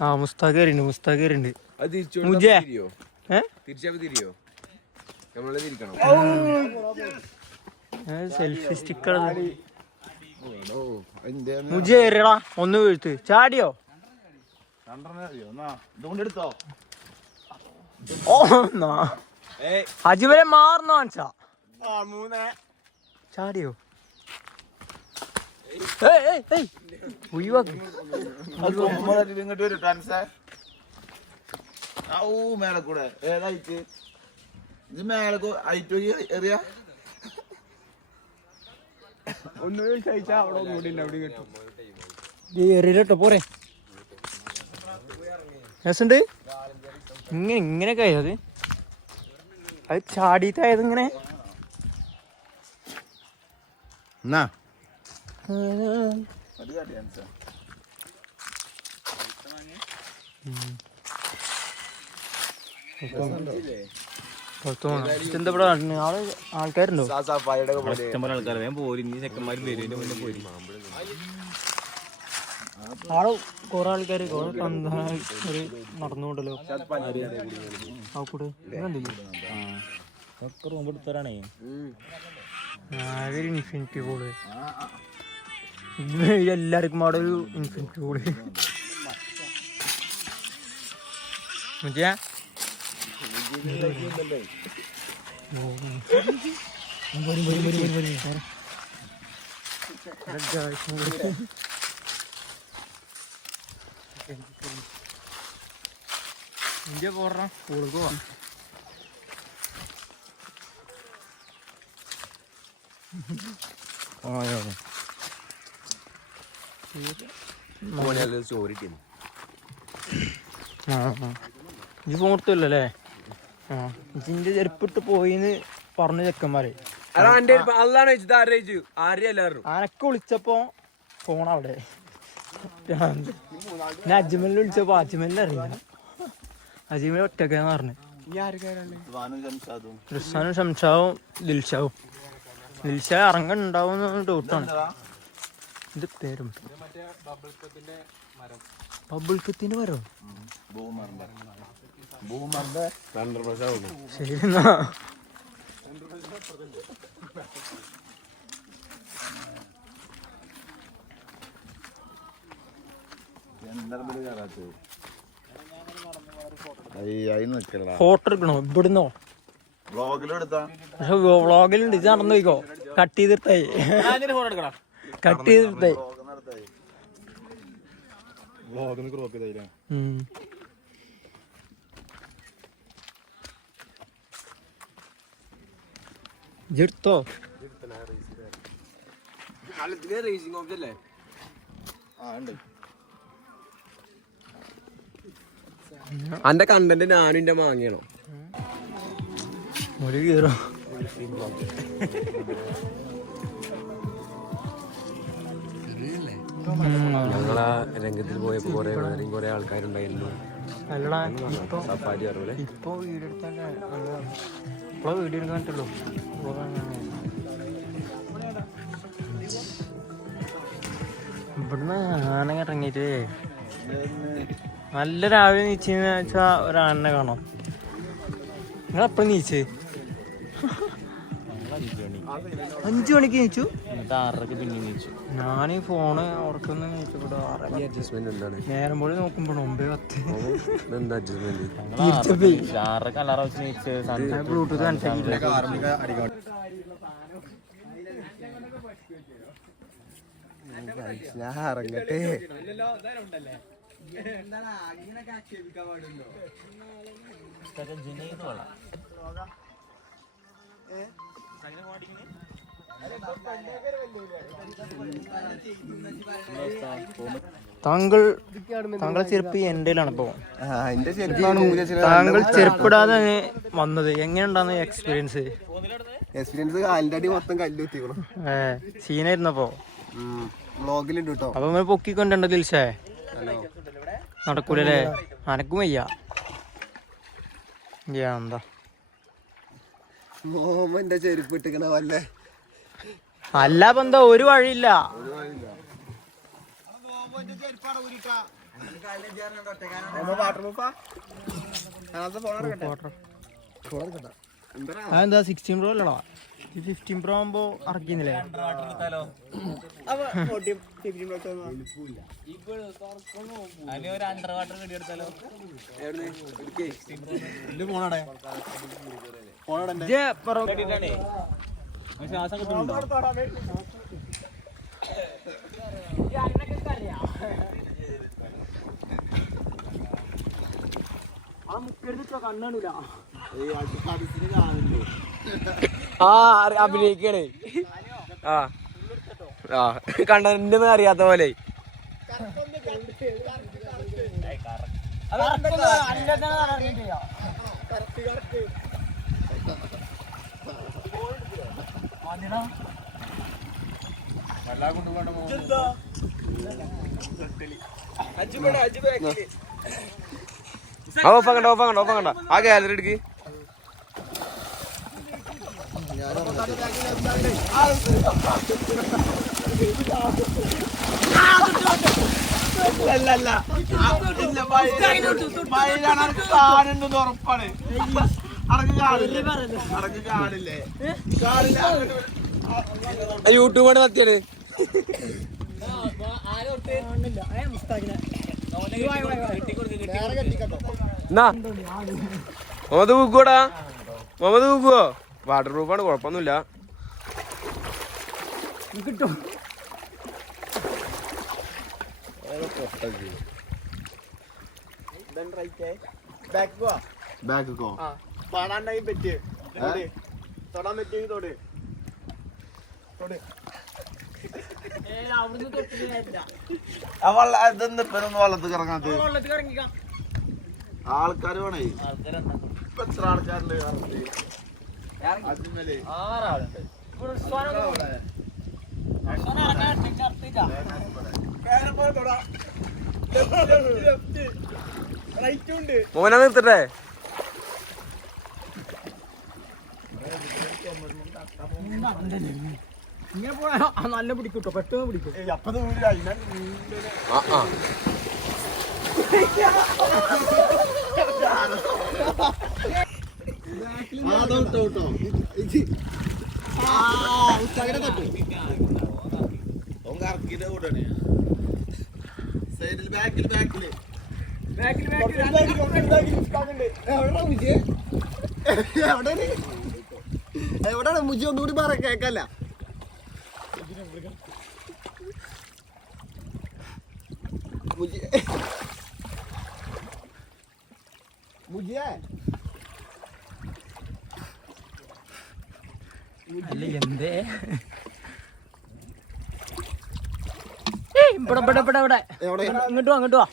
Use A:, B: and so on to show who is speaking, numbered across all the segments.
A: ആ മുസ്താഖ് കയറിണ്ട് മുസ്താഖ് കയറിണ്ട് മുജേ. സെൽഫി സ്റ്റിക്കർ മുജ കയറിയടാ ഒന്ന് വീഴ്ത്ത്. ചാടിയോ?
B: ഇതുകൊണ്ടെടുത്തോ
A: ഓ നാ. അജിവരെ മാറുന്ന
B: മൂന്ന്.
A: ചാടിയോ?
B: മേലെ കൂടെ. ഏതായിട്ട്? ഇത് മേലെ ഐറ്റ് എറിയ
C: ഒന്ന് കഴിച്ചാ അവിടെ ഒന്നുകൂടി ഉണ്ട് അവിടെ കിട്ടും
A: എറിയിട്ടോ പോരെ. ഇങ്ങനെ ഇങ്ങനെ കഴിയത് അത് ചാടിയതായത് ഇങ്ങനെ
B: എന്നാ
A: ഇവിടെ നടക്കണെ? ആൾ ആൾക്കാരുണ്ടോ
B: പോലെ
D: ആൾക്കാർ വേഗം പോരി ഇനി ചെക്കന്മാരും വരും
A: ആൾ കുറെ ആൾക്കാര് കൊറേ ഒരു നടന്നുകൊണ്ടല്ലോ. ആ കൂടെ കണ്ടില്ലേ
D: ഒക്കെ റൂം എടുത്തരാണേ
A: ആകെ ഒരു ഇൻഫിനിറ്റി പോൾ എല്ലാവർക്കും അവിടെ ഒരു ഇൻഫിനിറ്റി പോൾ മറ്റേ ഇന്ത്യ പോറാ സ്കൂളിൽ പോവാ. ആ കൊടുത്തല്ലേ ആ ചെരുപ്പിട്ട് പോയിന്ന് പറഞ്ഞ ചെക്കന്മാരെ. ആനക്ക് വിളിച്ചപ്പോ ഫോൺ അവിടെ. ഞാൻ അജ്മലിനെ വിളിച്ചപ്പോ അജ്മലിനെ അറിയില്ല. അജ്മൽ ഒറ്റക്കാന്ന് പറഞ്ഞു. ക്രിസ്താനും ഷംഷാവും ദിൽഷാവും. ദിൽഷ ഇറങ്ങുന്നുണ്ടാവും ഡൗട്ടാണ് ഇത് പേരും. ബബിൾ കത്തിന്റെ
B: ബൂമറിന്റെ
A: ശരി എന്നാ
B: നിക്കലടാ
A: ഫോട്ടോ എടുക്കണോ? ഇവിടുന്നോ? പക്ഷെ വ്ളോഗിലുണ്ട്. ഇത് നടന്നു പോയിക്കോ കട്ട് ചെയ്തിട്ടായി കട്ട് ചെയ്തിട്ടായി എടുത്തോ
C: റേസിംഗ് ഓഫ് അല്ലേ?
B: ആ ഉണ്ട്.
C: അന്റെ കണ്ടന്റ് ഞാനും എന്റെ മാങ്ങിയാണോ.
A: ഒരു കീറോ?
C: ഞങ്ങളാ രംഗത്തിൽ പോയപ്പോ കൊറേ വളരെ കൊറേ ആൾക്കാരുണ്ടായിരുന്നു. സഫാരി അറിയില്ലേ
A: ഇപ്പൊ വീഡിയോ എടുത്താൽ ഇപ്പൊ വീഡിയോ എടുക്കാൻ പറ്റുള്ളൂ ഇവിടുന്ന് ആന ഇറങ്ങിയിട്ട്. നല്ല രാവിലെ നീച്ചെന്ന് വെച്ചാ ഒരാണെ കാണാം. നിങ്ങൾ എപ്പോഴും നീച്ച്? അഞ്ചു മണിക്ക് നീച്ചു?
D: എന്നിട്ട് ആറരക്ക് പിന്നെ നീച്ചു.
A: ഞാൻ ഈ ഫോണ്
C: ഓർക്കുന്ന
A: നേരം പോലെ നോക്കുമ്പോ ഒമ്പത് പത്ത്.
C: എന്താ അഡ്ജസ്റ്റ്മെന്റ്
D: ജുനൈദ് വള
A: താങ്കൾ താങ്കളെ ചെരുപ്പ് എന്റെയിലാണ് ഇപ്പോ. താങ്കൾ ചെരുപ്പിടാതെ വന്നത്. എങ്ങനെയുണ്ടാന്ന് എക്സ്പീരിയൻസ്
C: എക്സ്പീരിയൻസ് കാലിന്റെ അടി മൊത്തം കല്ലുത്തിക്കണം
A: ഏ സീനായിരുന്നപ്പോ
C: ബ്ലോഗിലുണ്ട് കേട്ടോ
A: അപ്പൊ നമ്മൾ പൊക്കിക്കൊണ്ടുണ്ടോ ദിൽഷേ? നടക്കൂലല്ലേ അനക്കും വയ്യ. എന്താ?
E: മോമന്റെ ചെരുപ്പ് ഇട്ടിക്കണ വല്ലേ.
A: അല്ല ബന്ധ ഒരു വഴിയില്ല. അതെന്താ സിക്സ്റ്റീൻ പ്രോ അല്ലടാ? ഫിഫ്റ്റീൻ പ്രോ ആകുമ്പോ ഇറക്കിന്നില്ലേ
D: ഒരു അണ്ടർ വാട്ടർ വീഡിയോ എടുത്താലോ ശ്വാസം കിട്ടുന്നുണ്ടോ?
C: ആ അഭിനയിക്കണേ. ആ. ആ കണ്ടന്റൊന്നും അറിയാത്ത പോലെ. ഓഫ് ആക്കണ്ട ഓഫ് ആക്കണ്ട ഓഫ് ആക്കണ്ട. ആ ഗാലറി എടുക്ക്.
B: കാണുന്നത് ഉറപ്പാണ്
C: യൂട്യൂബാണ് സത്യാണ് മുഹമ്മദ് പൂക്കോടാ മുഹമ്മദ് പൂക്കുവോ വാട്ടർ പ്രൂഫാണ് കുഴപ്പമൊന്നുമില്ല.
A: കിട്ടും.
B: ബാക്കോ ഇപ്പൊ ആൾക്കാര് വേണേ. ഇപ്പൊ എത്ര ആൾക്കാരുണ്ട് അതിന്മേലെ
C: മോനെ നിർത്തട്ടെ?
A: നല്ല പിടിക്കൂട്ടോ പെട്ടെന്ന് പിടിക്കും
B: അപ്പൊ ദൂരം
C: ആ ആ
B: കേട്ടോ ഓൻ കറക്കിന്റെ സൈഡിൽ ബാക്കിൽ ബാക്കിൽ.
E: എവിടെയാണ്? മുജി? ഒന്നുകൂടി പറ കേക്കല്ല മുജി. മുജിയേ?
A: അല്ല എന്തേ? ഇവിടെ ഇവിടെ ഇവിടെ ഇവിടെ. ഇങ്ങോട്ട് വാ ഇങ്ങോട്ട് വാ.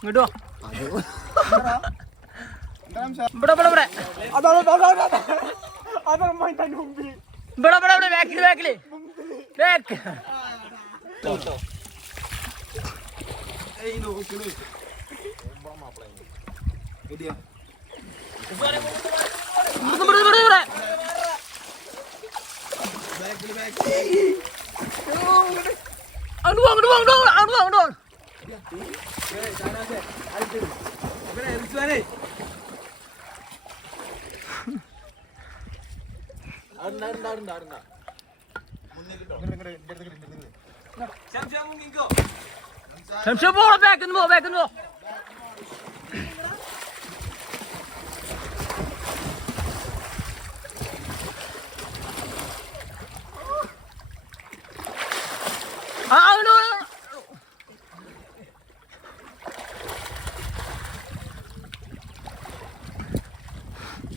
A: ഇങ്ങോട്ട് വാ. ഇവിടെ ഇവിടെ ഇവിടെ ഇവിടെ ഇവിടെ ഇവിടെ ബാക്കിൽ ബാക്കിൽ. ബാക്ക്. ഇവിടെ ഇവിടെ ഇവിടെ അങ്ങോട്ട് പോ, അങ്ങോട്ട് പോ, അങ്ങോട്ട് പോ, അങ്ങോട്ട് പോ, അങ്ങോട്ട് ശംഷാ പോ ബാക്കിന്ന് പോ ബാക്കിന്ന് പോ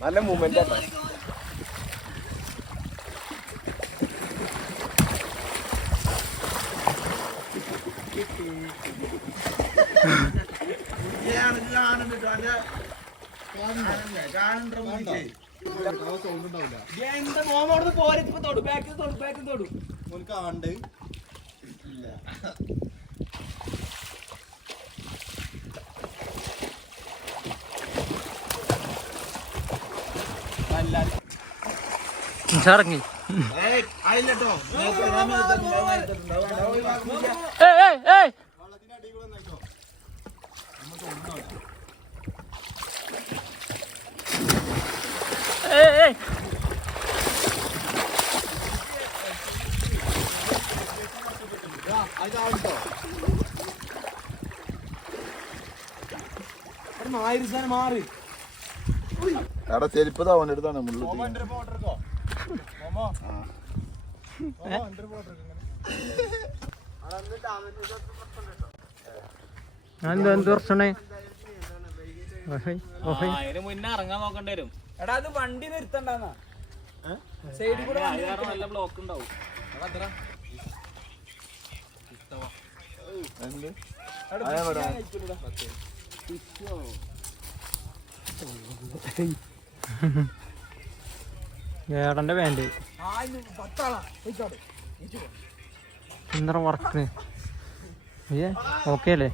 C: നല്ല
A: മൂവ്മെന്റ് അവിടുന്ന് പോരെ ബാക്കിൽ തൊടു ബാക്കിൽ തൊടു
B: കാണണ്ട്
A: ഇറങ്ങി
B: ഏയ് ആയില്ലട്ടോ നേരത്തെ ഞാൻ മേത്തിട്ടുണ്ട്, അത് മേത്തിട്ടുണ്ട്. അത് വേണ്ട, അത് ഒഴിവാക്ക് മുജിയെ.
A: ഏയ് ഏയ് ഏയ് ഏയ്. ഏയ്
B: എടാ ചെരുപ്പ് തവന്റെ അടുത്താണ് മുള്ളു
A: ഞാൻ എന്ത് പ്രശ്നേ
D: അതിന് മുന്നേ ഇറങ്ങാൻ നോക്കേണ്ടി വരും.
F: എടാ അത് വണ്ടി നിർത്തണ്ടെന്നാ.
D: സൈഡിൽ കൂടെ നല്ല ബ്ലോക്ക് ഉണ്ടാവും.
B: എന്ത്?
A: ഏടന്റെ
F: പോയിക്കോട്ടെ
A: എന്താ വർക്ക് ഓക്കെ അല്ലേ?